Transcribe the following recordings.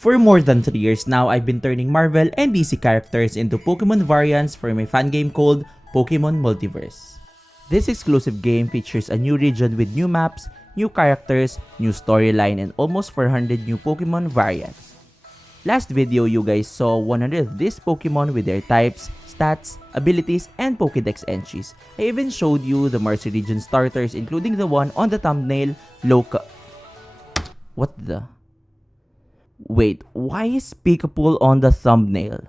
For more than 3 years now, I've been turning Marvel and DC characters into Pokemon variants for my fan game called Pokemon Multiverse. This exclusive game features a new region with new maps, new characters, new storyline, and almost 400 new Pokemon variants. Last video, you guys saw 100 of these Pokemon with their types, stats, abilities, and Pokedex entries. I even showed you the Mars region starters, including the one on the thumbnail, What the? Wait, why is Pikapool on the thumbnail?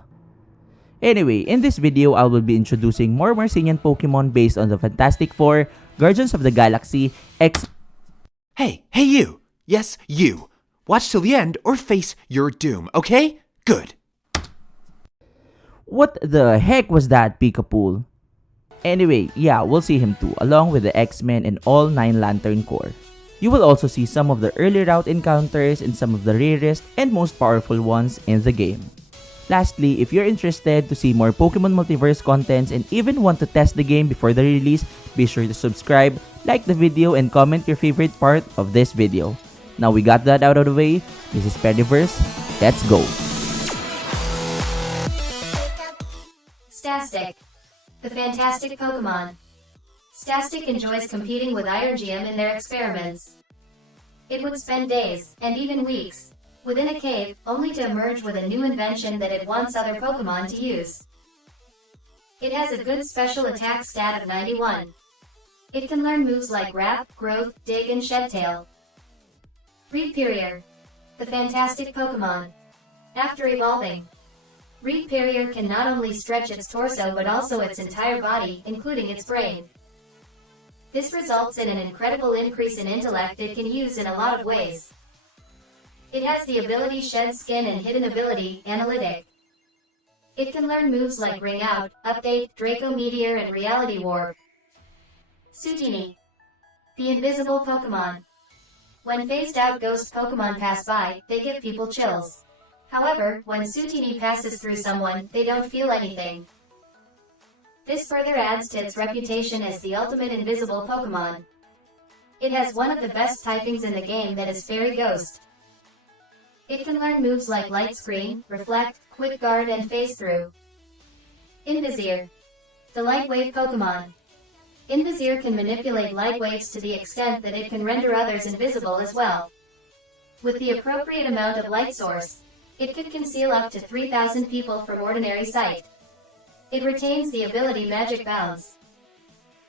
Anyway, in this video, I will be introducing more Marsian Pokemon based on the Fantastic Four, Guardians of the Galaxy, Hey you! Yes, you! Watch till the end or face your doom, okay? Good. What the heck was that, Pikapool? Anyway, yeah, we'll see him too, along with the X-Men and all 9 Lantern Corps. You will also see some of the early route encounters and some of the rarest and most powerful ones in the game. Lastly, if you're interested to see more Pokemon Multiverse contents and even want to test the game before the release, be sure to subscribe, like the video, and comment your favorite part of this video. Now we got that out of the way, this is Multiverse, let's go! Stastic, the fantastic Pokemon. Stastic enjoys competing with Iron Gym in their experiments. It would spend days, and even weeks, within a cave, only to emerge with a new invention that it wants other Pokemon to use. It has a good special attack stat of 91. It can learn moves like Wrap, Growth, Dig, and Shed Tail. Reedperior, the fantastic Pokemon. After evolving, Reedperior can not only stretch its torso but also its entire body, including its brain. This results in an incredible increase in intellect it can use in a lot of ways. It has the ability Shed Skin and hidden ability, Analytic. It can learn moves like Ring Out, Update, Draco Meteor, and Reality Warp. Sutini, the invisible Pokemon. When phased out ghost Pokemon pass by, they give people chills. However, when Sutini passes through someone, they don't feel anything. This further adds to its reputation as the ultimate invisible Pokemon. It has one of the best typings in the game, that is Fairy Ghost. It can learn moves like Light Screen, Reflect, Quick Guard, and Phase Through. Invisir, the Light Wave Pokemon. Invisir can manipulate light waves to the extent that it can render others invisible as well. With the appropriate amount of light source, it could conceal up to 3,000 people from ordinary sight. It retains the ability Magic Bounce.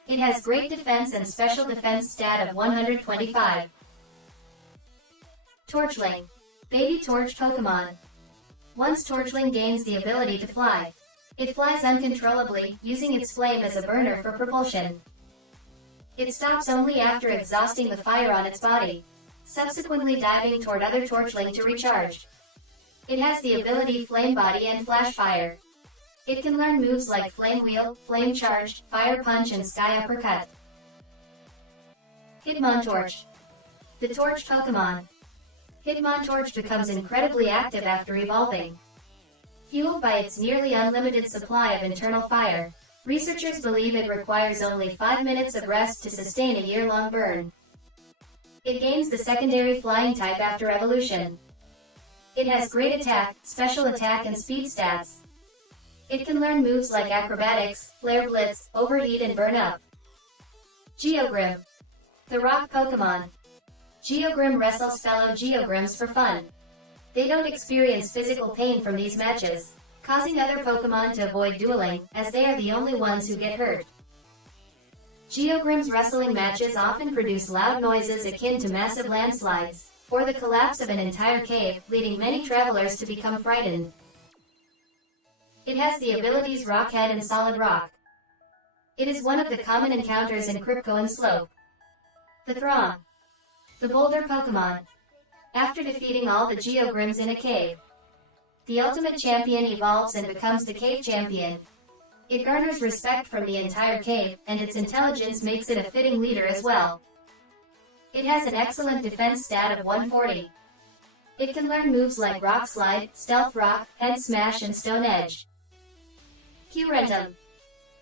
It has great defense and special defense stat of 125. Torchling, baby torch Pokemon. Once Torchling gains the ability to fly, it flies uncontrollably, using its flame as a burner for propulsion. It stops only after exhausting the fire on its body, subsequently diving toward other Torchling to recharge. It has the ability Flame Body and Flash Fire. It can learn moves like Flame Wheel, Flame Charge, Fire Punch, and Sky Uppercut. Hitmontorch, the Torch Pokemon. Hitmontorch becomes incredibly active after evolving. Fueled by its nearly unlimited supply of internal fire, researchers believe it requires only 5 minutes of rest to sustain a year-long burn. It gains the secondary flying type after evolution. It has great attack, special attack, and speed stats. It can learn moves like Acrobatics, Flare Blitz, Overheat, and Burn Up. Geogrim, the rock Pokemon. Geogrim wrestles fellow Geogrims for fun. They don't experience physical pain from these matches, causing other Pokemon to avoid dueling, as they are the only ones who get hurt. Geogrim's wrestling matches often produce loud noises akin to massive landslides, or the collapse of an entire cave, leading many travelers to become frightened. It has the abilities Rockhead and Solid Rock. It is one of the common encounters in Crypco and Slope. The Throng, the Boulder Pokemon. After defeating all the Geogrims in a cave, the ultimate champion evolves and becomes the cave champion. It garners respect from the entire cave, and its intelligence makes it a fitting leader as well. It has an excellent defense stat of 140. It can learn moves like Rock Slide, Stealth Rock, Head Smash, and Stone Edge. Kyurem,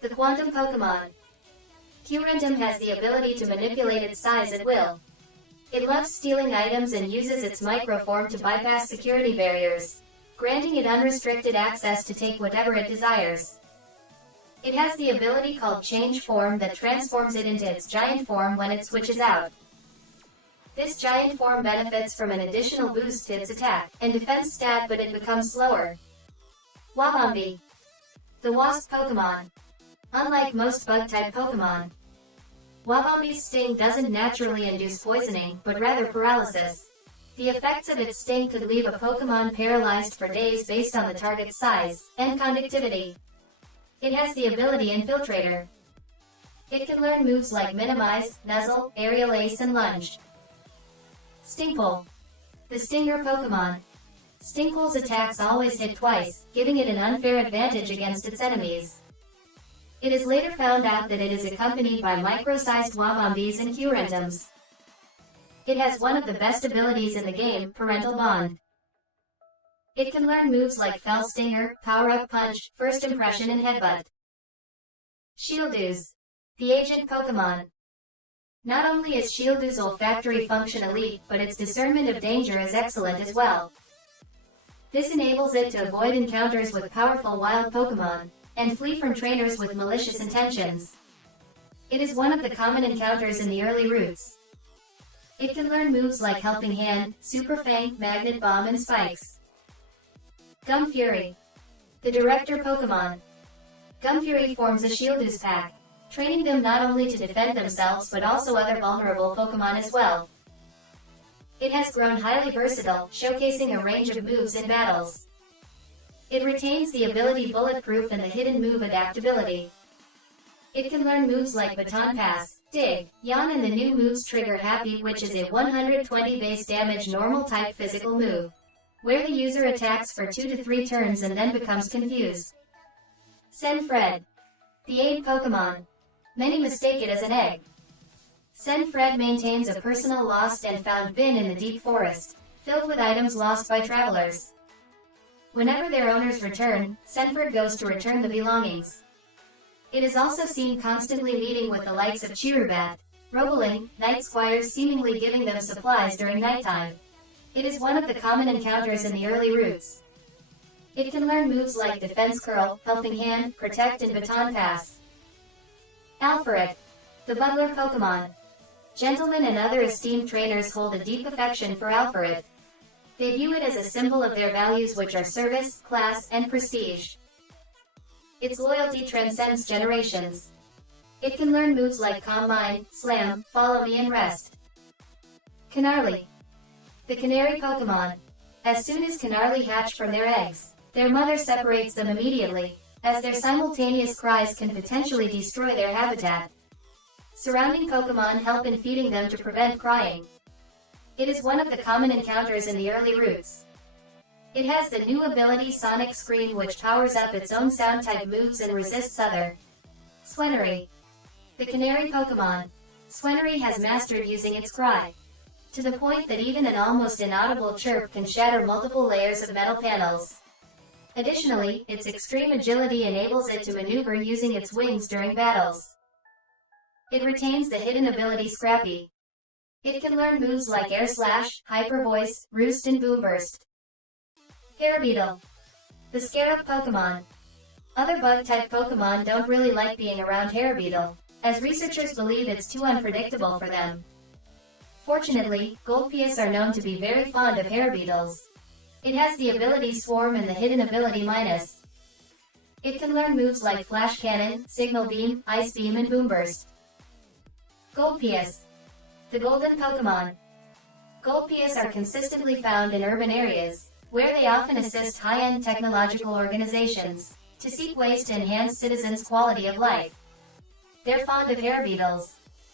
the Quantum Pokemon. Kyurem has the ability to manipulate its size at will. It loves stealing items and uses its microform to bypass security barriers, granting it unrestricted access to take whatever it desires. It has the ability called Change Form that transforms it into its giant form when it switches out. This giant form benefits from an additional boost to its attack and defense stat, but it becomes slower. Wabombi, the wasp Pokemon. Unlike most bug-type Pokemon, Wabombi's sting doesn't naturally induce poisoning, but rather paralysis. The effects of its sting could leave a Pokemon paralyzed for days based on the target's size and conductivity. It has the ability Infiltrator. It can learn moves like Minimize, Nuzzle, Aerial Ace, and Lunge. Stingpole, the Stinger Pokemon. Stingpole's attacks always hit twice, giving it an unfair advantage against its enemies. It is later found out that it is accompanied by micro-sized Wabombis and Curentums. It has one of the best abilities in the game, Parental Bond. It can learn moves like Fell Stinger, Power-Up Punch, First Impression, and Headbutt. Shieldooze, the Agent Pokemon. Not only is Shieldoo's olfactory function elite, but its discernment of danger is excellent as well. This enables it to avoid encounters with powerful wild Pokemon, and flee from trainers with malicious intentions. It is one of the common encounters in the early routes. It can learn moves like Helping Hand, Super Fang, Magnet Bomb, and Spikes. Gum Fury, the Director Pokemon. Gum Fury forms a Shieldoo's pack, training them not only to defend themselves but also other vulnerable Pokemon as well. It has grown highly versatile, showcasing a range of moves in battles. It retains the ability Bulletproof and the hidden move Adaptability. It can learn moves like Baton Pass, Dig, Yawn, and the new moves Trigger Happy, which is a 120 base damage normal type physical move, where the user attacks for 2 to 3 turns and then becomes confused. Senfred, the Aid Pokemon. Many mistake it as an egg. Senfred maintains a personal lost and found bin in the deep forest, filled with items lost by travelers. Whenever their owners return, Senfred goes to return the belongings. It is also seen constantly meeting with the likes of Chirubat, Roboling, Night Squires, seemingly giving them supplies during nighttime. It is one of the common encounters in the early routes. It can learn moves like Defense Curl, Helping Hand, Protect, and Baton Pass. Alpharet, the Butler Pokemon. Gentlemen and other esteemed trainers hold a deep affection for Alpharet. They view it as a symbol of their values, which are service, class, and prestige. Its loyalty transcends generations. It can learn moves like Calm Mind, Slam, Follow Me, and Rest. Canarly, the Canary Pokemon. As soon as Canarly hatch from their eggs, their mother separates them immediately, as their simultaneous cries can potentially destroy their habitat. Surrounding Pokemon help in feeding them to prevent crying. It is one of the common encounters in the early routes. It has the new ability Sonic Scream, which powers up its own sound-type moves and resists other. Swennery, the Canary Pokemon. Swennery has mastered using its cry, to the point that even an almost inaudible chirp can shatter multiple layers of metal panels. Additionally, its extreme agility enables it to maneuver using its wings during battles. It retains the hidden ability Scrappy. It can learn moves like Air Slash, Hyper Voice, Roost, and Boom Burst. Parabeetle, the Scarab Pokemon. Other bug-type Pokemon don't really like being around Parabeetle, as researchers believe it's too unpredictable for them. Fortunately, Goldpius are known to be very fond of Parabeetles. It has the ability Swarm and the hidden ability Minus. It can learn moves like Flash Cannon, Signal Beam, Ice Beam, and Boom Burst. Goldpius, the Golden Pokemon. Goldpius are consistently found in urban areas, where they often assist high-end technological organizations to seek ways to enhance citizens' quality of life. They're fond of Parabeetles.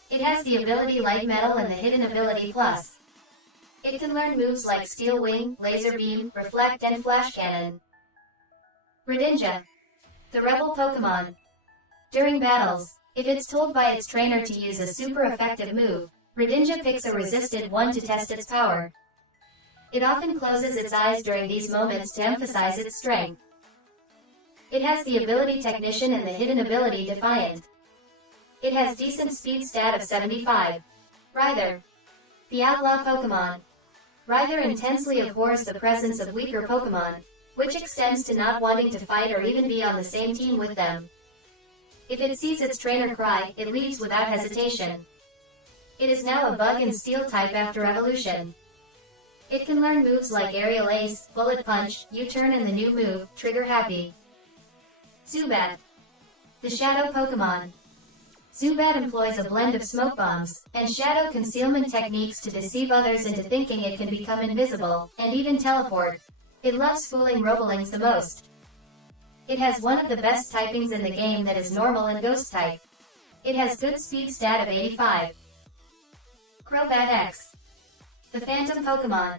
It has the ability Light Metal and the hidden ability Plus. It can learn moves like Steel Wing, Laser Beam, Reflect, and Flash Cannon. Redinja, the Rebel Pokemon. During battles, if it's told by its trainer to use a super effective move, Redinja picks a resisted one to test its power. It often closes its eyes during these moments to emphasize its strength. It has the ability Technician and the hidden ability Defiant. It has decent speed stat of 75. Ryther, The Outlaw Pokémon. Ryther intensely abhors the presence of weaker Pokémon, which extends to not wanting to fight or even be on the same team with them. If it sees its trainer cry, it leaves without hesitation. It is now a bug and steel type after evolution. It can learn moves like Aerial Ace, Bullet Punch, U-Turn and the new move, Trigger Happy. Zubat. The Shadow Pokémon. Zubat employs a blend of smoke bombs and shadow concealment techniques to deceive others into thinking it can become invisible, and even teleport. It loves fooling Robolings the most. It has one of the best typings in the game that is normal and ghost type. It has good speed stat of 85. Crobat X. The Phantom Pokémon.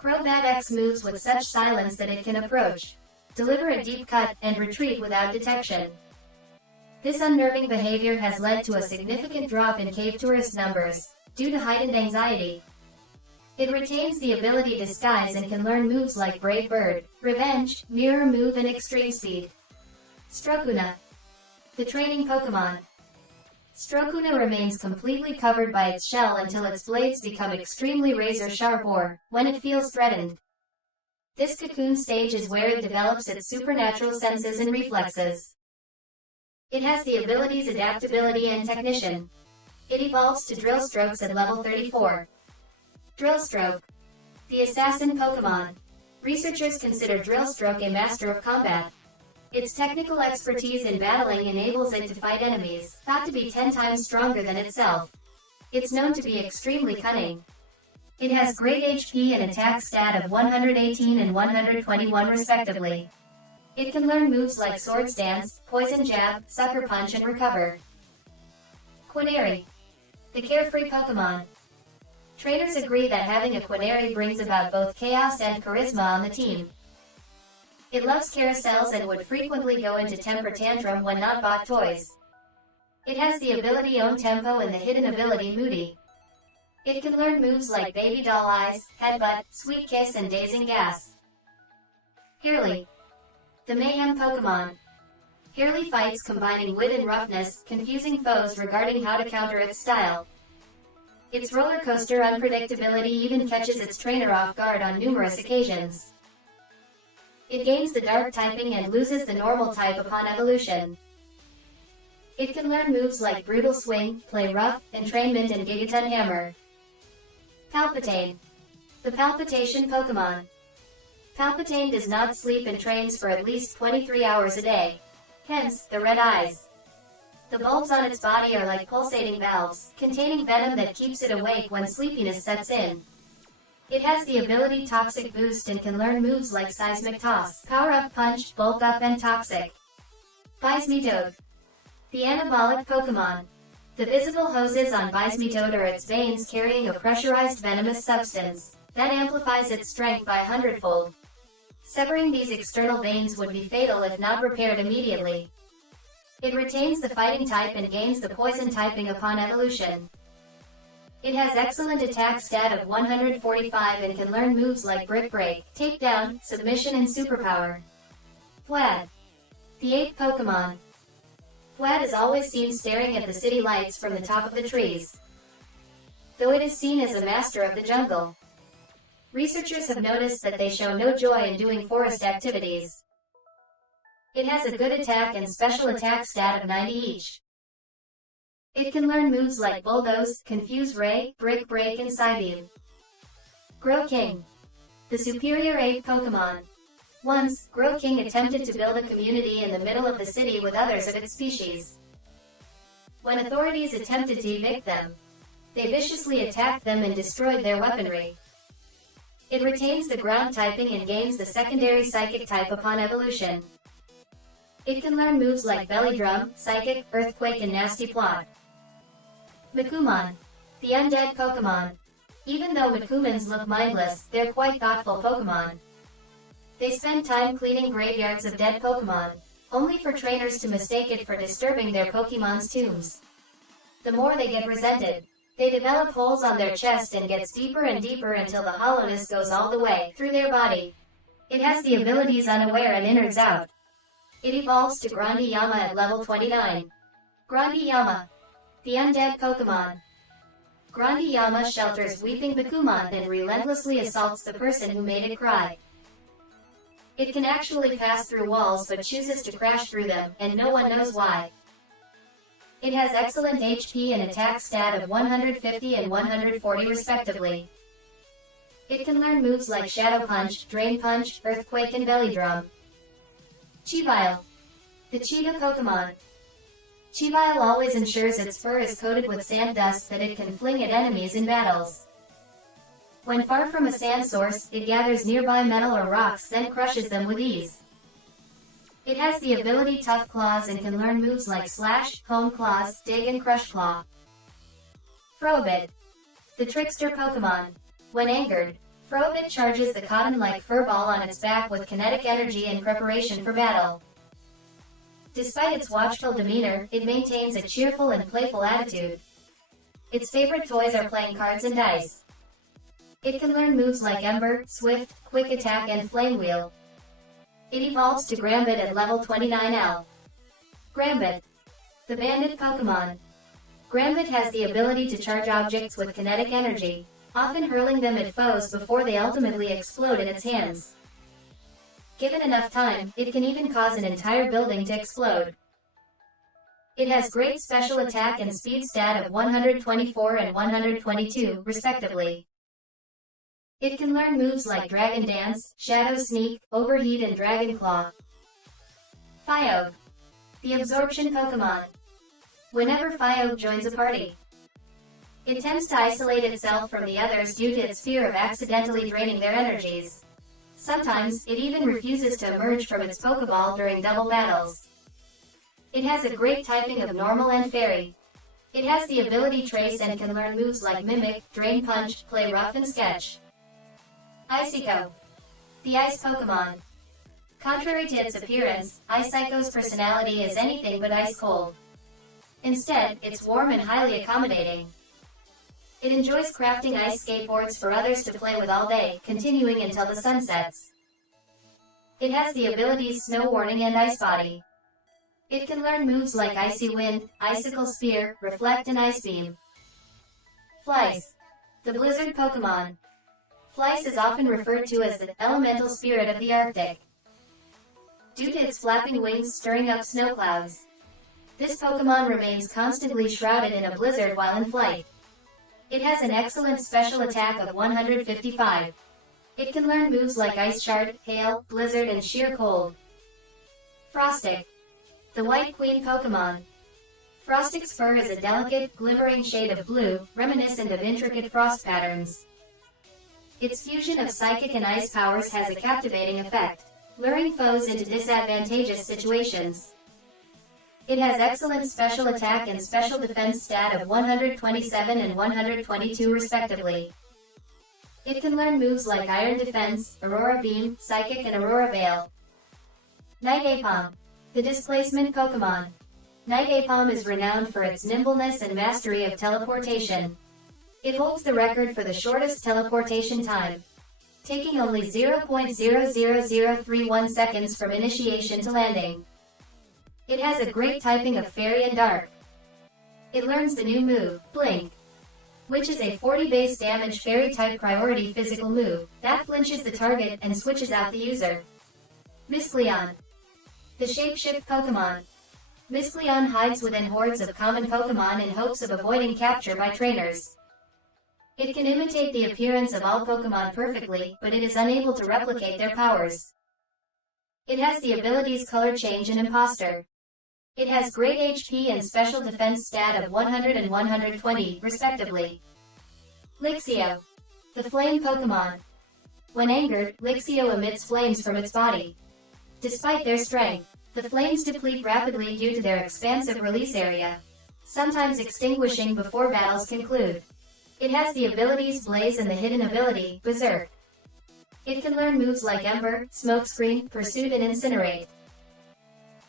Crobat X moves with such silence that it can approach, deliver a deep cut, and retreat without detection. This unnerving behavior has led to a significant drop in cave tourist numbers, due to heightened anxiety. It retains the ability Disguise and can learn moves like Brave Bird, Revenge, Mirror Move and Extreme Speed. Strokuna. The Training Pokémon. Strokuna remains completely covered by its shell until its blades become extremely razor-sharp or, when it feels threatened. This cocoon stage is where it develops its supernatural senses and reflexes. It has the abilities Adaptability and Technician. It evolves to Drill Strokes at level 34. Drillstroke. The Assassin Pokémon. Researchers consider Drillstroke a master of combat. Its technical expertise in battling enables it to fight enemies, thought to be 10 times stronger than itself. It's known to be extremely cunning. It has great HP and attack stat of 118 and 121 respectively. It can learn moves like Swords Dance, Poison Jab, Sucker Punch and Recover. Quinary. The Carefree Pokémon. Trainers agree that having a Quinary brings about both chaos and charisma on the team. It loves carousels and would frequently go into temper tantrum when not bought toys. It has the ability Own Tempo and the hidden ability Moody. It can learn moves like Baby Doll Eyes, Headbutt, Sweet Kiss and Dazing Gas. Hirely. The Mayhem Pokémon. Hirely fights combining wit and roughness, confusing foes regarding how to counter its style. Its roller coaster unpredictability even catches its trainer off guard on numerous occasions. It gains the dark typing and loses the normal type upon evolution. It can learn moves like Brutal Swing, Play Rough, Entrainment and Gigaton Hammer. Palpatine. The Palpitation Pokémon. Palpatine does not sleep and trains for at least 23 hours a day. Hence, the red eyes. The bulbs on its body are like pulsating valves, containing venom that keeps it awake when sleepiness sets in. It has the ability Toxic Boost and can learn moves like Seismic Toss, Power Up Punch, Bulk Up and Toxic. Bismutoad. The Anabolic Pokémon. The visible hoses on Bismutoad are its veins carrying a pressurized venomous substance that amplifies its strength by 100-fold. Severing these external veins would be fatal if not repaired immediately. It retains the fighting type and gains the poison typing upon evolution. It has excellent attack stat of 145 and can learn moves like Brick Break, Takedown, Submission and Superpower. Flad. The Ape Pokémon. Flad is always seen staring at the city lights from the top of the trees, though it is seen as a master of the jungle. Researchers have noticed that they show no joy in doing forest activities. It has a good attack and special attack stat of 90 each. It can learn moves like Bulldoze, Confuse Ray, Brick Break and Psybeam. Groking. The superior ape Pokémon. Once, Groking attempted to build a community in the middle of the city with others of its species. When authorities attempted to evict them, they viciously attacked them and destroyed their weaponry. It retains the ground typing and gains the secondary psychic type upon evolution. It can learn moves like Belly Drum, Psychic, Earthquake and Nasty Plot. Makumon. The Undead Pokémon. Even though Makumons look mindless, they're quite thoughtful Pokémon. They spend time cleaning graveyards of dead Pokémon, only for trainers to mistake it for disturbing their Pokémon's tombs. The more they get resented, they develop holes on their chest and gets deeper and deeper until the hollowness goes all the way through their body. It has the abilities Unaware and Innards Out. It evolves to Grandiyama at level 29. Grandiyama. The Undead Pokémon. Grandiyama shelters weeping Pakumon and relentlessly assaults the person who made it cry. It can actually pass through walls but chooses to crash through them, and no one knows why. It has excellent HP and attack stat of 150 and 140 respectively. It can learn moves like Shadow Punch, Drain Punch, Earthquake and Belly Drum. Chevile. The cheetah Pokemon. Chevile always ensures its fur is coated with sand dust that it can fling at enemies in battles. When far from a sand source, it gathers nearby metal or rocks then crushes them with ease. It has the ability Tough Claws and can learn moves like Slash, Hone Claws, Dig and Crush Claw. Frobit. The trickster Pokemon. When angered, Frobit charges the cotton-like furball on its back with kinetic energy in preparation for battle. Despite its watchful demeanor, it maintains a cheerful and playful attitude. Its favorite toys are playing cards and dice. It can learn moves like Ember, Swift, Quick Attack and Flame Wheel. It evolves to Grambit at level 29L. Grambit. The bandit Pokemon. Grambit has the ability to charge objects with kinetic energy, often hurling them at foes before they ultimately explode in its hands. Given enough time, it can even cause an entire building to explode. It has great special attack and speed stat of 124 and 122, respectively. It can learn moves like Dragon Dance, Shadow Sneak, Overheat and Dragon Claw. Phyog. The absorption Pokemon. Whenever Phyog joins a party, it tends to isolate itself from the others due to its fear of accidentally draining their energies. Sometimes, it even refuses to emerge from its Pokeball during double battles. It has a great typing of Normal and Fairy. It has the ability Trace and can learn moves like Mimic, Drain Punch, Play Rough and Sketch. Icyco. The Ice Pokemon. Contrary to its appearance, Icyco's personality is anything but ice-cold. Instead, it's warm and highly accommodating. It enjoys crafting ice skateboards for others to play with all day, continuing until the sun sets. It has the abilities Snow Warning and Ice Body. It can learn moves like Icy Wind, Icicle Spear, Reflect and Ice Beam. Flies. The Blizzard Pokemon. Flies is often referred to as the elemental spirit of the Arctic, due to its flapping wings stirring up snow clouds. This Pokemon remains constantly shrouded in a blizzard while in flight. It has an excellent special attack of 155. It can learn moves like Ice Shard, Hail, Blizzard and Sheer Cold. Frostic. The White Queen Pokemon. Frostic's fur is a delicate, glimmering shade of blue, reminiscent of intricate frost patterns. Its fusion of psychic and ice powers has a captivating effect, luring foes into disadvantageous situations. It has excellent special attack and special defense stat of 127 and 122 respectively. It can learn moves like Iron Defense, Aurora Beam, Psychic and Aurora Veil. Night Apom. The displacement Pokemon. Night Apom is renowned for its nimbleness and mastery of teleportation. It holds the record for the shortest teleportation time, taking only 0.00031 seconds from initiation to landing. It has a great typing of Fairy and Dark. It learns the new move, Blink, which is a 40 base damage Fairy-type priority physical move that flinches the target and switches out the user. Miscleon. The Shapeshift Pokemon. Miscleon hides within hordes of common Pokemon in hopes of avoiding capture by trainers. It can imitate the appearance of all Pokemon perfectly, but it is unable to replicate their powers. It has the abilities Color Change and Imposter. It has great HP and special defense stat of 100 and 120, respectively. Lixio. The Flame Pokemon. When angered, Lixio emits flames from its body. Despite their strength, the flames deplete rapidly due to their expansive release area, sometimes extinguishing before battles conclude. It has the abilities Blaze and the hidden ability, Berserk. It can learn moves like Ember, Smokescreen, Pursuit and Incinerate.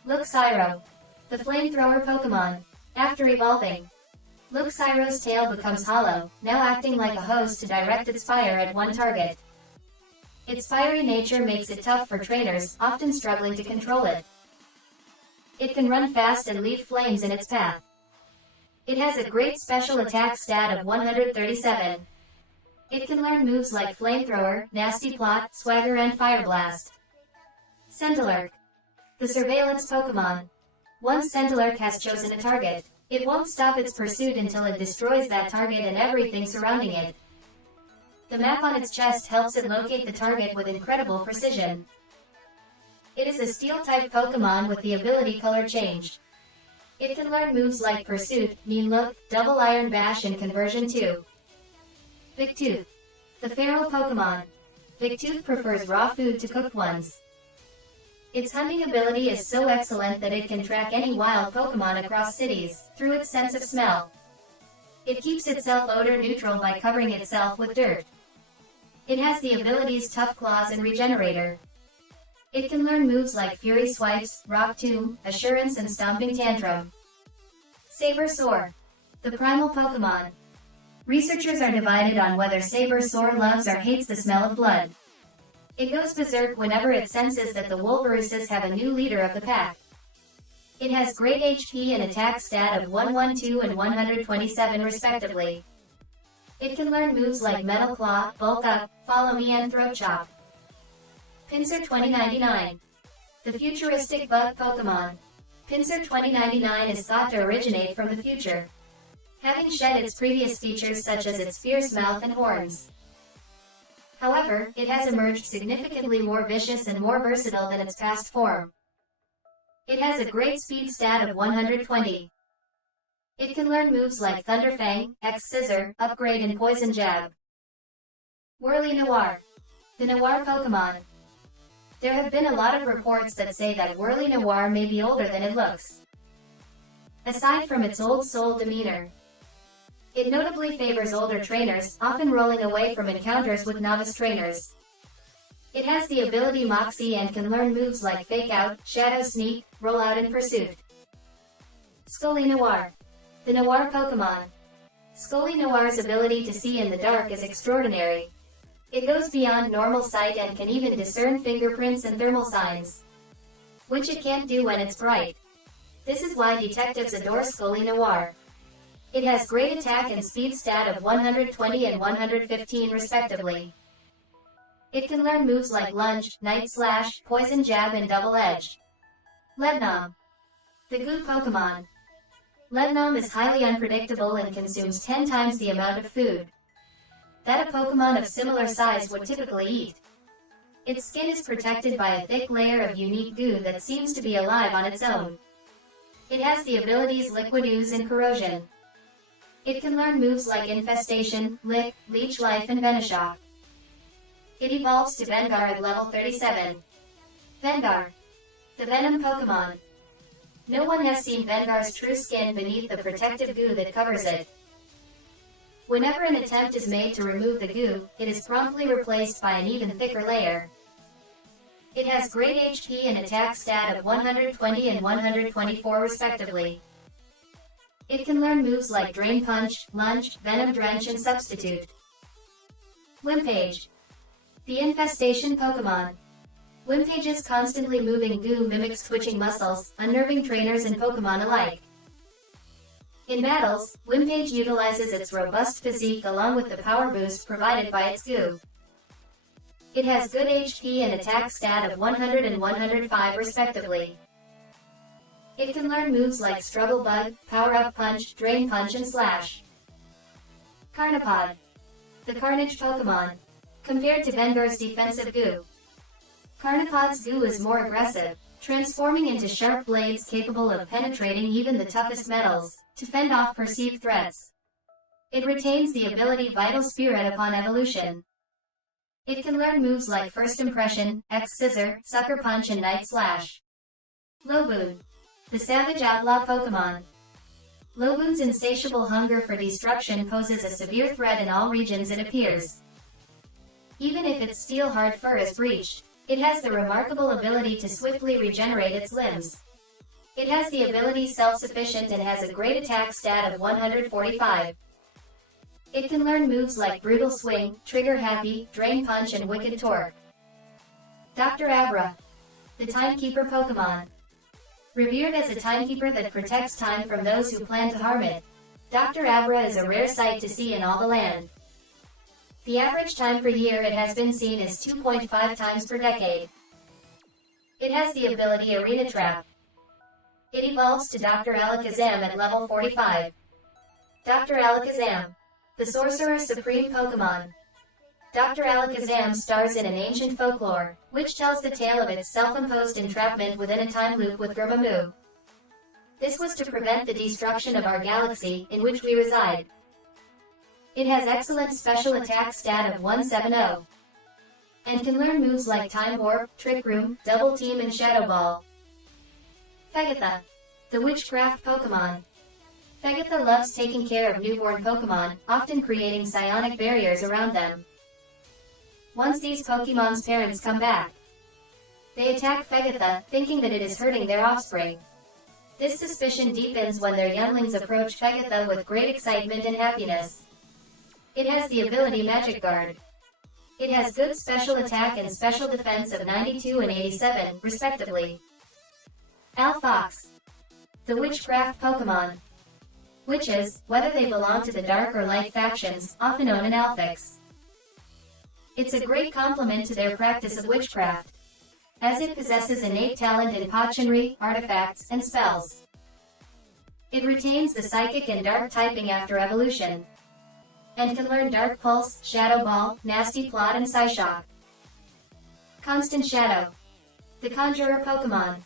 Luxiro. The Flamethrower Pokemon. After evolving, Luxiro's tail becomes hollow, now acting like a hose to direct its fire at one target. Its fiery nature makes it tough for trainers, often struggling to control it. It can run fast and leave flames in its path. It has a great special attack stat of 137. It can learn moves like Flamethrower, Nasty Plot, Swagger, and Fire Blast. Centilurk, the surveillance Pokemon. Once Centilurk has chosen a target, it won't stop its pursuit until it destroys that target and everything surrounding it. The map on its chest helps it locate the target with incredible precision. It is a Steel-type Pokemon with the ability Color Change. It can learn moves like Pursuit, Mean Look, Double Iron Bash, and Conversion 2. Victooth, the feral Pokemon. Victooth prefers raw food to cooked ones. Its hunting ability is so excellent that it can track any wild Pokemon across cities, through its sense of smell. It keeps itself odor neutral by covering itself with dirt. It has the abilities Tough Claws and Regenerator. It can learn moves like Fury Swipes, Rock Tomb, Assurance, and Stomping Tantrum. Sabersaur, the primal Pokemon. Researchers are divided on whether Sabersaur loves or hates the smell of blood. It goes berserk whenever it senses that the Wolverooses have a new leader of the pack. It has great HP and attack stat of 112 and 127 respectively. It can learn moves like Metal Claw, Bulk Up, Follow Me, and Throat Chop. Pinsir 2099, the futuristic bug Pokemon. Pinsir 2099 is thought to originate from the future, having shed its previous features such as its fierce mouth and horns. However, it has emerged significantly more vicious and more versatile than its past form. It has a great speed stat of 120. It can learn moves like Thunder Fang, X Scissor, Upgrade, and Poison Jab. Whirly Noir, the Noir Pokemon. There have been a lot of reports that say that Whirly Noir may be older than it looks. Aside from its old soul demeanor, it notably favors older trainers, often rolling away from encounters with novice trainers. It has the ability Moxie and can learn moves like Fake Out, Shadow Sneak, Roll Out, and Pursuit. Scully Noir, the Noir Pokemon. Scully Noir's ability to see in the dark is extraordinary. It goes beyond normal sight and can even discern fingerprints and thermal signs, which it can't do when it's bright. This is why detectives adore Scully Noir. It has great attack and speed stat of 120 and 115 respectively. It can learn moves like Lunge, Night Slash, Poison Jab, and Double Edge. Leadnom, the Goo Pokemon. Leadnom is highly unpredictable and consumes 10 times the amount of food that a Pokemon of similar size would typically eat. Its skin is protected by a thick layer of unique goo that seems to be alive on its own. It has the abilities Liquid Ooze and Corrosion. It can learn moves like Infestation, Lick, Leech Life, and Venoshock. It evolves to Vengar at level 37. Vengar, the Venom Pokemon. No one has seen Vengar's true skin beneath the protective goo that covers it. Whenever an attempt is made to remove the goo, it is promptly replaced by an even thicker layer. It has great HP and attack stat of 120 and 124 respectively. It can learn moves like Drain Punch, Lunge, Venom Drench, and Substitute. Wimpage, the Infestation Pokemon. Wimpage's constantly moving goo mimics twitching muscles, unnerving trainers and Pokemon alike. In battles, Wimpage utilizes its robust physique along with the power boost provided by its goo. It has good HP and attack stat of 100 and 105 respectively. It can learn moves like Struggle Bug, Power Up Punch, Drain Punch, and Slash. Carnipod, the Carnage Pokemon. Compared to Vengar's defensive goo, Carnipod's goo is more aggressive, transforming into sharp blades capable of penetrating even the toughest metals, to fend off perceived threats. It retains the ability Vital Spirit upon evolution. It can learn moves like First Impression, X Scissor, Sucker Punch, and Night Slash. Loboon, the Savage Outlaw Pokemon. Loboon's insatiable hunger for destruction poses a severe threat in all regions it appears. Even if its steel-hard fur is breached, it has the remarkable ability to swiftly regenerate its limbs. It has the ability Self-Sufficient and has a great attack stat of 145. It can learn moves like Brutal Swing, Trigger Happy, Drain Punch, and Wicked Torque. Dr. Abra, the Timekeeper Pokemon. Revered as a timekeeper that protects time from those who plan to harm it, Dr. Abra is a rare sight to see in all the land. The average time per year it has been seen is 2.5 times per decade. It has the ability Arena Trap. It evolves to Dr. Alakazam at level 45. Dr. Alakazam, the Sorcerer Supreme Pokemon. Dr. Alakazam stars in an ancient folklore, which tells the tale of its self-imposed entrapment within a time loop with Grimamoo. This was to prevent the destruction of our galaxy, in which we reside. It has excellent special attack stat of 170, and can learn moves like Time Warp, Trick Room, Double Team and Shadow Ball. Fegatha, the Witchcraft Pokemon. Fegatha loves taking care of newborn Pokemon, often creating psionic barriers around them. Once these Pokemon's parents come back, they attack Fegatha, thinking that it is hurting their offspring. This suspicion deepens when their younglings approach Fegatha with great excitement and happiness. It has the ability Magic Guard. It has good special attack and special defense of 92 and 87, respectively. Alfox, the Witchcraft Pokemon. Witches, whether they belong to the dark or light factions, often own an Alfox. It's a great complement to their practice of witchcraft, as it possesses innate talent in potionry, artifacts, and spells. It retains the Psychic and Dark typing after evolution, and can learn Dark Pulse, Shadow Ball, Nasty Plot and Psyshock. Constant Shadow, the Conjurer Pokemon.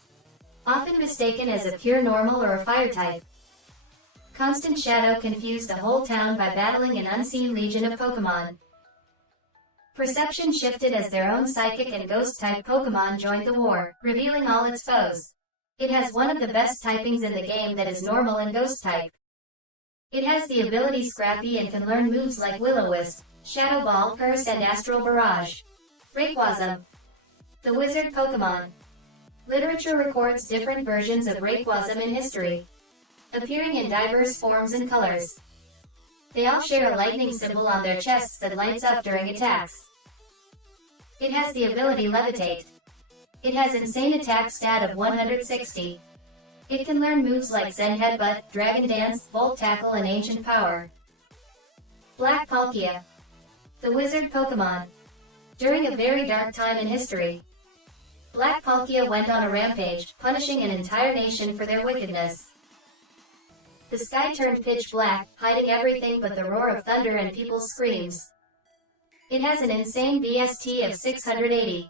Often mistaken as a pure normal or a fire type, Constant Shadow confused the whole town by battling an unseen legion of Pokemon. Perception shifted as their own Psychic and Ghost-type Pokemon joined the war, revealing all its foes. It has one of the best typings in the game that is normal and Ghost-type. It has the ability Scrappy and can learn moves like Will-O-Wisp, Shadow Ball, Curse and Astral Barrage. Rayquaza, the Wizard Pokemon. Literature records different versions of Rayquaza in history, appearing in diverse forms and colors. They all share a lightning symbol on their chests that lights up during attacks. It has the ability Levitate. It has insane attack stat of 160. It can learn moves like Zen Headbutt, Dragon Dance, Volt Tackle and Ancient Power. Black Palkia, the Wizard Pokemon. During a very dark time in history, Black Palkia went on a rampage, punishing an entire nation for their wickedness. The sky turned pitch black, hiding everything but the roar of thunder and people's screams. It has an insane BST of 680.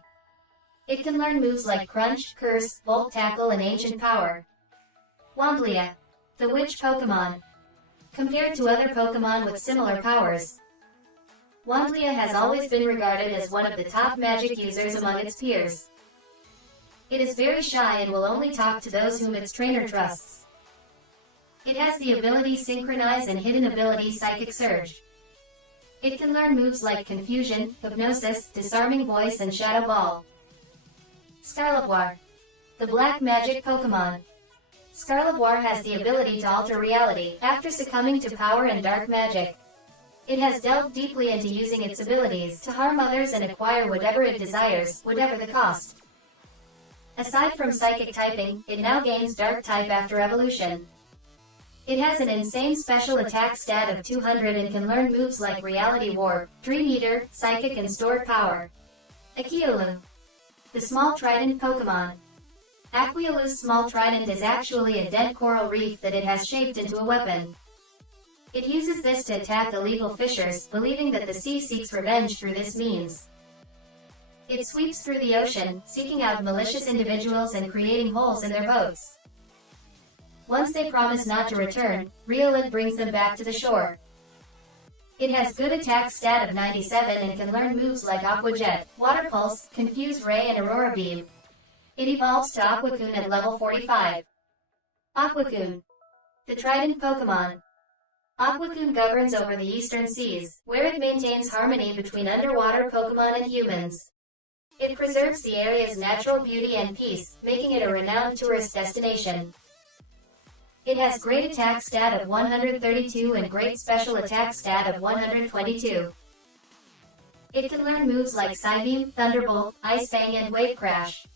It can learn moves like Crunch, Curse, Volt Tackle and Ancient Power. Wamblia, the Witch Pokemon. Compared to other Pokemon with similar powers, Wamblia has always been regarded as one of the top magic users among its peers. It is very shy and will only talk to those whom its trainer trusts. It has the ability Synchronize and hidden ability Psychic Surge. It can learn moves like Confusion, Hypnosis, Disarming Voice and Shadow Ball. Scarlabwar, the Black Magic Pokemon. Scarlabwar has the ability to alter reality after succumbing to power and dark magic. It has delved deeply into using its abilities to harm others and acquire whatever it desires, whatever the cost. Aside from Psychic typing, it now gains Dark type after evolution. It has an insane special attack stat of 200 and can learn moves like Reality Warp, Dream Eater, Psychic and Stored Power. Accuser, the Small Trident Pokemon. Aqueolu's Small Trident is actually a dead coral reef that it has shaped into a weapon. It uses this to attack illegal fishers, believing that the sea seeks revenge through this means. It sweeps through the ocean, seeking out malicious individuals and creating holes in their boats. Once they promise not to return, Riolid brings them back to the shore. It has good attack stat of 97 and can learn moves like Aqua Jet, Water Pulse, Confuse Ray and Aurora Beam. It evolves to Aquacoon at level 45. Aquacoon, the Trident Pokemon. Aquacoon governs over the eastern seas, where it maintains harmony between underwater Pokemon and humans. It preserves the area's natural beauty and peace, making it a renowned tourist destination. It has great attack stat of 132 and great special attack stat of 122. It can learn moves like Psybeam, Thunderbolt, Ice Fang and Wave Crash.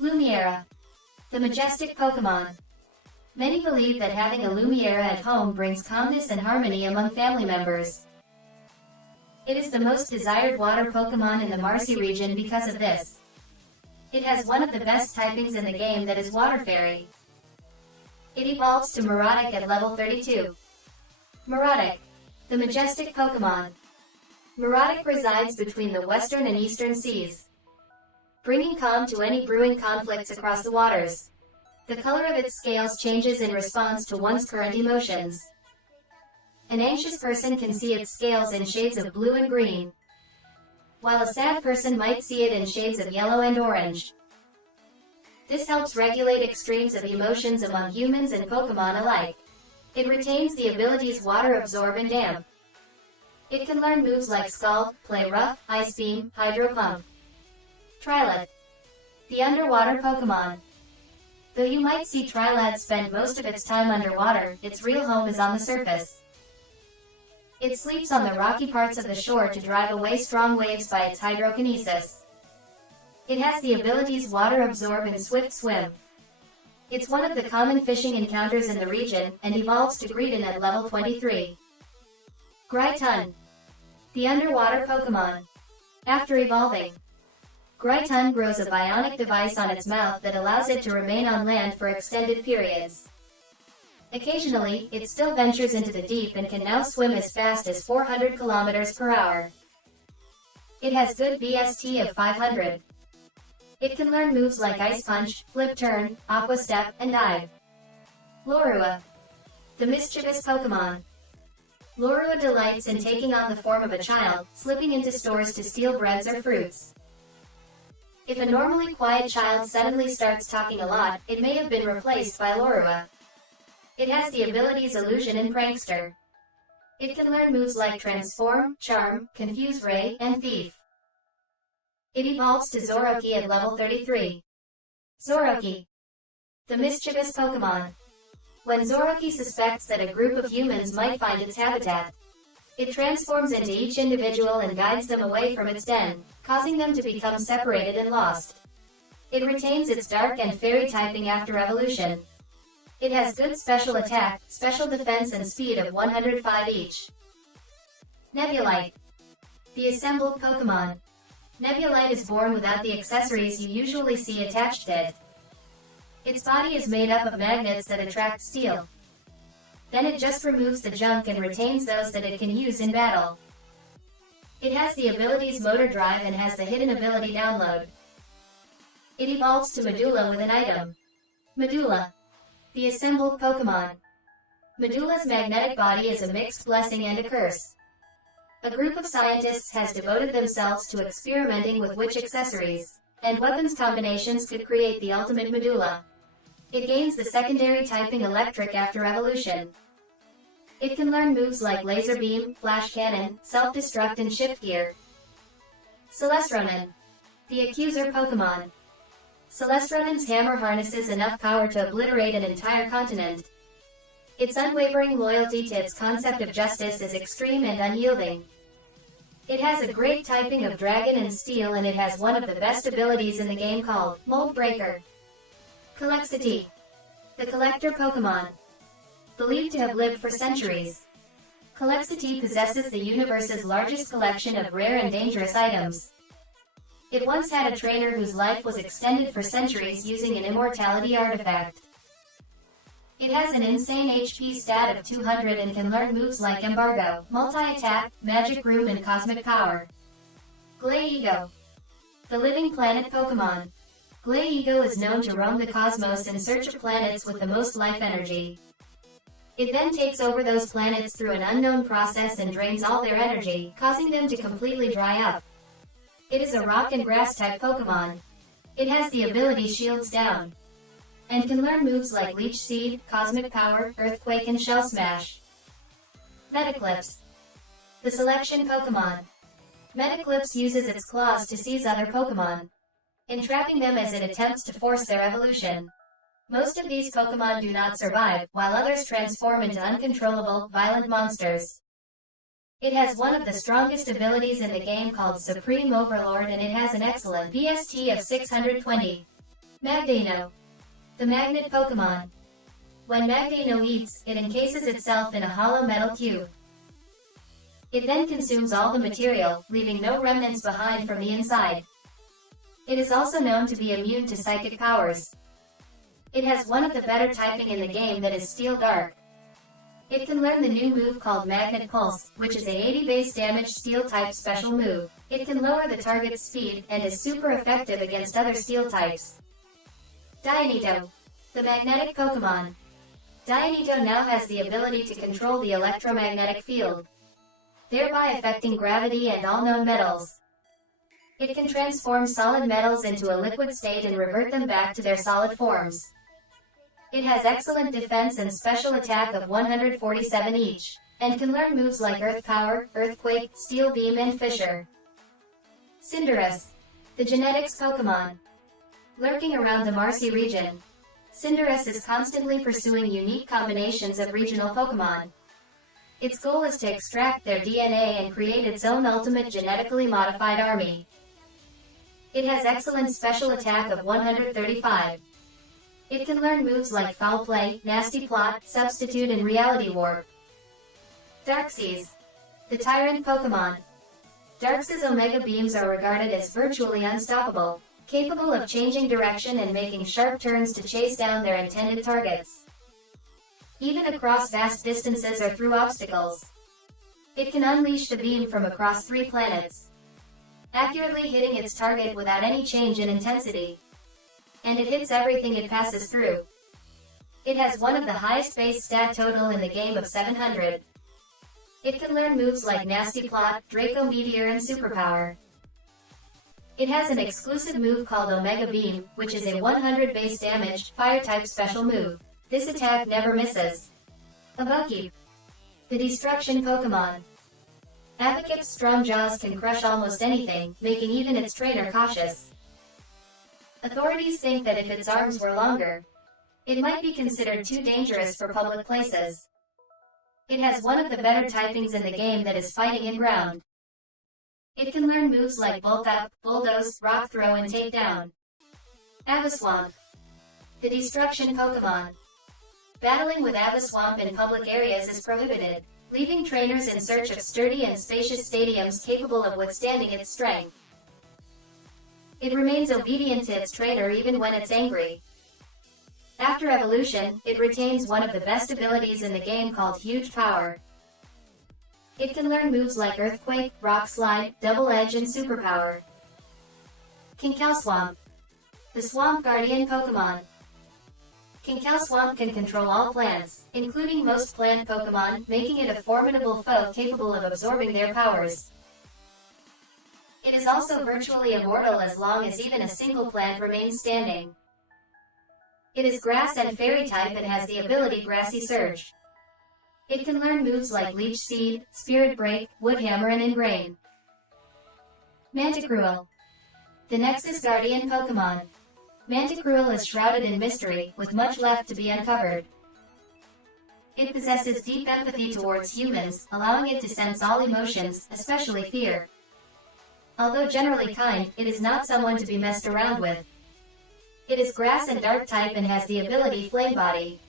Lumiera, the Majestic Pokemon. Many believe that having a Lumiere at home brings calmness and harmony among family members. It is the most desired water Pokemon in the Marcy region because of this. It has one of the best typings in the game, that is Water Fairy. It evolves to Morotic at level 32. Morotic, the Majestic Pokemon. Morotic resides between the western and eastern seas, bringing calm to any brewing conflicts across the waters. The color of its scales changes in response to one's current emotions. An anxious person can see its scales in shades of blue and green, while a sad person might see it in shades of yellow and orange. This helps regulate extremes of emotions among humans and Pokemon alike. It retains the abilities Water Absorb and Damp. It can learn moves like Scald, Play Rough, Ice Beam, Hydro Pump. Trillet, the underwater Pokemon. Though you might see Trilad spend most of its time underwater, its real home is on the surface. It sleeps on the rocky parts of the shore to drive away strong waves by its hydrokinesis. It has the abilities Water Absorb and Swift Swim. It's one of the common fishing encounters in the region, and evolves to Greedon at level 23. Grytun, the underwater Pokemon. After evolving, Grytun grows a bionic device on its mouth that allows it to remain on land for extended periods. Occasionally, it still ventures into the deep and can now swim as fast as 400 kilometers per hour. It has good VST of 500. It can learn moves like Ice Punch, Flip Turn, Aqua Step, and Dive. Lorua, the mischievous Pokemon. Lorua delights in taking on the form of a child, slipping into stores to steal breads or fruits. If a normally quiet child suddenly starts talking a lot, it may have been replaced by Lorua. It has the abilities Illusion and Prankster. It can learn moves like Transform, Charm, Confuse Ray, and Thief. It evolves to Zoroark at level 33. Zoroark, the mischievous Pokemon. When Zoroark suspects that a group of humans might find its habitat, it transforms into each individual and guides them away from its den, causing them to become separated and lost. It retains its Dark and Fairy typing after evolution. It has good special attack, special defense, and speed of 105 each. Nebulite, the assembled Pokemon. Nebulite is born without the accessories you usually see attached to it. Its body is made up of magnets that attract steel. Then it just removes the junk and retains those that it can use in battle. It has the abilities Motor Drive and has the hidden ability Download. It evolves to Medulla with an item. Medulla, the assembled Pokemon. Medulla's magnetic body is a mixed blessing and a curse. A group of scientists has devoted themselves to experimenting with which accessories and weapons combinations could create the ultimate Medulla. It gains the secondary typing Electric after evolution. It can learn moves like Laser Beam, Flash Cannon, Self-Destruct, and Shift Gear. Celestronin, the Accuser Pokemon. Celestronen's hammer harnesses enough power to obliterate an entire continent. Its unwavering loyalty to its concept of justice is extreme and unyielding. It has a great typing of Dragon and Steel, and it has one of the best abilities in the game called Mold Breaker. Calexity, the Collector Pokemon. Believed to have lived for centuries, Calexity possesses the universe's largest collection of rare and dangerous items. It once had a trainer whose life was extended for centuries using an immortality artifact. It has an insane HP stat of 200 and can learn moves like Embargo, Multi-Attack, Magic Room, and Cosmic Power. Glaego, the living planet Pokemon. Glaego is known to roam the cosmos in search of planets with the most life energy. It then takes over those planets through an unknown process and drains all their energy, causing them to completely dry up. It is a rock and grass type Pokemon. It has the ability Shields Down, and can learn moves like Leech Seed, Cosmic Power, Earthquake, and Shell Smash. Metaclips, the selection Pokemon. Metaclips uses its claws to seize other Pokemon, entrapping them as it attempts to force their evolution. Most of these Pokemon do not survive, while others transform into uncontrollable, violent monsters. It has one of the strongest abilities in the game called Supreme Overlord, and it has an excellent VST of 620. Magdano, the Magnet Pokemon. When Magdano eats, it encases itself in a hollow metal cube. It then consumes all the material, leaving no remnants behind from the inside. It is also known to be immune to psychic powers. It has one of the better typing in the game, that is Steel Dark. It can learn the new move called Magnet Pulse, which is a 80 base damage steel type special move. It can lower the target's speed, and is super effective against other steel types. Dianito, the magnetic Pokemon. Dianito now has the ability to control the electromagnetic field, thereby affecting gravity and all known metals. It can transform solid metals into a liquid state and revert them back to their solid forms. It has excellent defense and special attack of 147 each, and can learn moves like Earth Power, Earthquake, Steel Beam and Fissure. Cinderace, the genetics Pokemon. Lurking around the Marcy region, Cinderace is constantly pursuing unique combinations of regional Pokemon. Its goal is to extract their DNA and create its own ultimate genetically modified army. It has excellent special attack of 135. It can learn moves like Foul Play, Nasty Plot, Substitute and Reality Warp. Darkseas, the Tyrant Pokemon. Darkseas Omega Beams are regarded as virtually unstoppable, capable of changing direction and making sharp turns to chase down their intended targets, even across vast distances or through obstacles. It can unleash the beam from across 3 planets, accurately hitting its target without any change in intensity. And it hits everything it passes through. It has one of the highest base stat total in the game of 700. It can learn moves like Nasty Plot, Draco Meteor and Superpower. It has an exclusive move called Omega Beam, which is a 100 base damage, fire-type special move. This attack never misses. Abukeep, the Destruction Pokemon. Abukeep's strong jaws can crush almost anything, making even its trainer cautious. Authorities think that if its arms were longer, it might be considered too dangerous for public places. It has one of the better typings in the game, that is Fighting and Ground. It can learn moves like Bulk Up, Bulldoze, Rock Throw and Take Down. Abysswamp, the Destruction Pokemon. Battling with Abysswamp in public areas is prohibited, leaving trainers in search of sturdy and spacious stadiums capable of withstanding its strength. It remains obedient to its trainer even when it's angry. After evolution, it retains one of the best abilities in the game called Huge Power. It can learn moves like Earthquake, Rock Slide, Double Edge and Superpower. Kinkelswamp, the Swamp Guardian Pokemon. Kinkelswamp can control all plants, including most plant Pokemon, making it a formidable foe capable of absorbing their powers. It is also virtually immortal as long as even a single plant remains standing. It is Grass and Fairy type and has the ability Grassy Surge. It can learn moves like Leech Seed, Spirit Break, Wood Hammer and Ingrain. Manticruel, the Nexus Guardian Pokemon. Manticruel is shrouded in mystery, with much left to be uncovered. It possesses deep empathy towards humans, allowing it to sense all emotions, especially fear. Although generally kind, it is not someone to be messed around with. It is Grass and Dark type and has the ability Flame Body.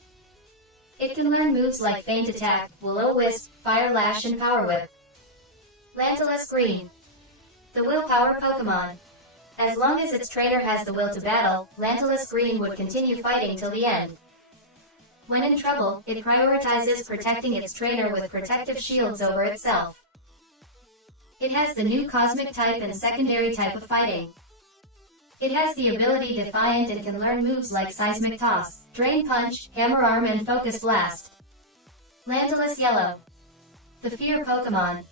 It can learn moves like Feint Attack, Will-O-Wisp, Fire Lash and Power Whip. Lantalus Green, the Willpower Pokemon. As long as its trainer has the will to battle, Lantalus Green would continue fighting till the end. When in trouble, it prioritizes protecting its trainer with protective shields over itself. It has the new Cosmic type and secondary type of fighting. It has the ability Defiant and can learn moves like Seismic Toss, Drain Punch, Hammer Arm and Focus Blast. Lantalus Yellow, the Fear Pokemon.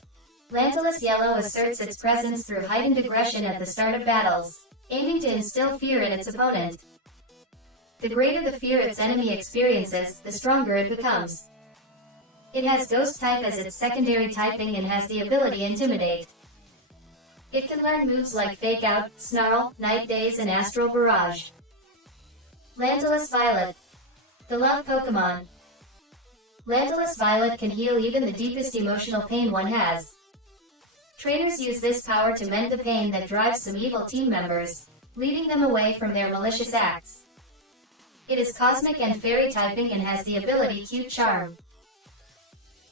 Lantalus Yellow asserts its presence through heightened aggression at the start of battles, aiming to instill fear in its opponent. The greater the fear its enemy experiences, the stronger it becomes. It has Ghost type as its secondary typing and has the ability Intimidate. It can learn moves like Fake Out, Snarl, Night Daze and Astral Barrage. Lantalus Violet, the Love Pokemon. Lantalus Violet can heal even the deepest emotional pain one has. Trainers use this power to mend the pain that drives some evil team members, leading them away from their malicious acts. It is cosmic and fairy typing and has the ability Cute Charm.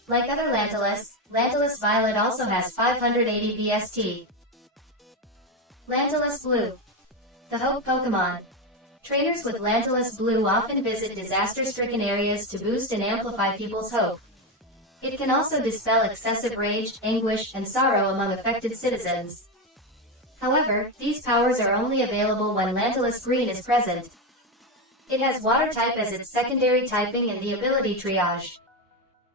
Like other Lantalus, Lantalus Violet also has 580 VST. Lantalus Blue. The Hope Pokémon. Trainers with Lantalus Blue often visit disaster-stricken areas to boost and amplify people's hope. It can also dispel excessive rage, anguish, and sorrow among affected citizens. However, these powers are only available when Lantalus Green is present. It has Water type as its secondary typing and the ability Triage.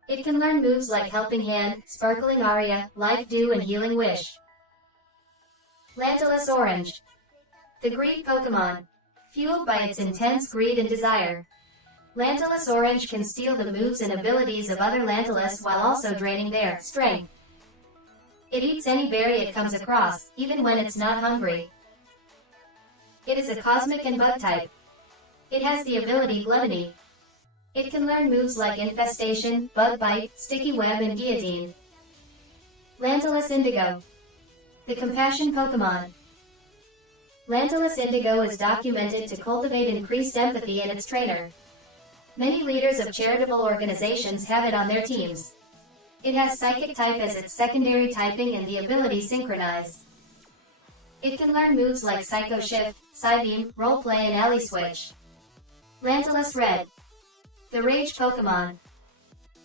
It can learn moves like Helping Hand, Sparkling Aria, Life Dew, and Healing Wish. Lantalus Orange. The Greed Pokémon. Fueled by its intense greed and desire, Lantalus Orange can steal the moves and abilities of other Lantalus while also draining their strength. It eats any berry it comes across, even when it's not hungry. It is a Cosmic and Bug type. It has the ability Gluttony. It can learn moves like Infestation, Bug Bite, Sticky Web, and Guillotine. Lantalus Indigo. The Compassion Pokémon. Lantalus Indigo is documented to cultivate increased empathy in its trainer. Many leaders of charitable organizations have it on their teams. It has Psychic type as its secondary typing and the ability Synchronize. It can learn moves like Psycho Shift, Psybeam, Roleplay, and Alley Switch. Lantalus Red. The Rage Pokémon.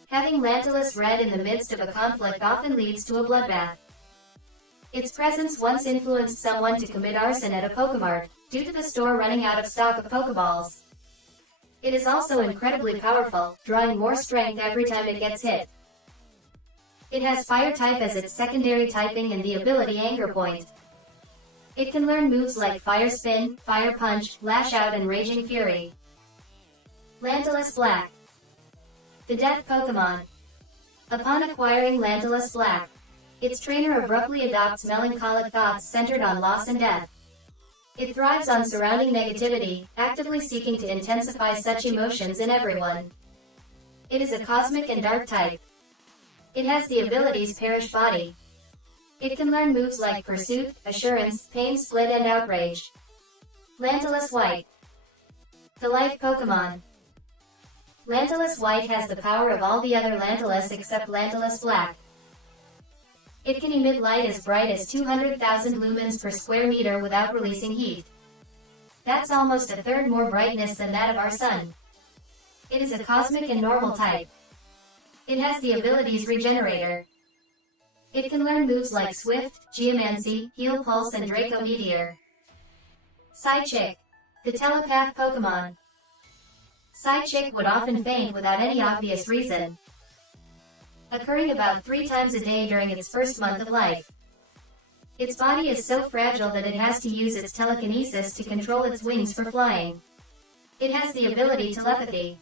Having Lantalus Red in the midst of a conflict often leads to a bloodbath. Its presence once influenced someone to commit arson at a Pokemart, due to the store running out of stock of Pokeballs. It is also incredibly powerful, drawing more strength every time it gets hit. It has Fire type as its secondary typing and the ability Anger Point. It can learn moves like Fire Spin, Fire Punch, Lash Out, and Raging Fury. Lantalus Black. The Death Pokémon. Upon acquiring Lantalus Black, its trainer abruptly adopts melancholic thoughts centered on loss and death. It thrives on surrounding negativity, actively seeking to intensify such emotions in everyone. It is a Cosmic and Dark type. It has the abilities Perish Body. It can learn moves like Pursuit, Assurance, Pain Split, and Outrage. Lantalus White. The Life Pokémon. Lantalus White has the power of all the other Lantalus except Lantalus Black. It can emit light as bright as 200,000 lumens per square meter without releasing heat. That's almost a third more brightness than that of our sun. It is a Cosmic and Normal type. It has the abilities Regenerator. It can learn moves like Swift, Geomancy, Heal Pulse, and Draco Meteor. Psychic. The Telepath Pokémon. Psychic would often faint without any obvious reason, occurring about 3 times a day during its first month of life. Its body is so fragile that it has to use its telekinesis to control its wings for flying. It has the ability Telepathy.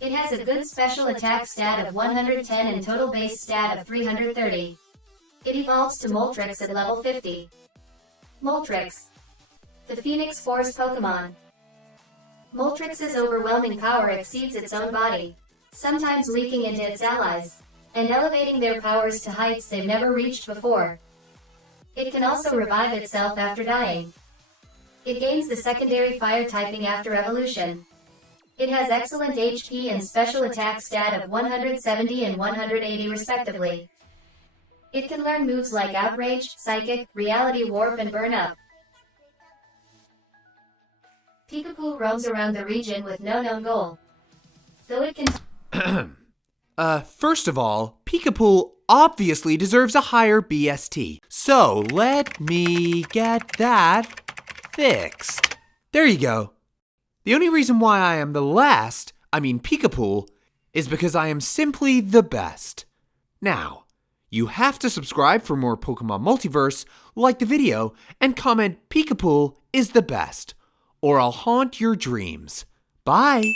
It has a good special attack stat of 110 and total base stat of 330. It evolves to Moltres at level 50. Moltres. The Phoenix Force Pokémon. Moltrex's overwhelming power exceeds its own body, sometimes leaking into its allies, and elevating their powers to heights they've never reached before. It can also revive itself after dying. It gains the secondary Fire typing after evolution. It has excellent HP and special attack stat of 170 and 180 respectively. It can learn moves like Outrage, Psychic, Reality Warp, and Burn Up. Pikapool roams around the region with no known goal. Though it can... First of all, Pikapool obviously deserves a higher BST. So let me get that fixed. There you go. The only reason why I am the last, Pikapool, is because I am simply the best. Now, you have to subscribe for more Pokemon Multiverse, like the video, and comment Pikapool is the best, or I'll haunt your dreams. Bye!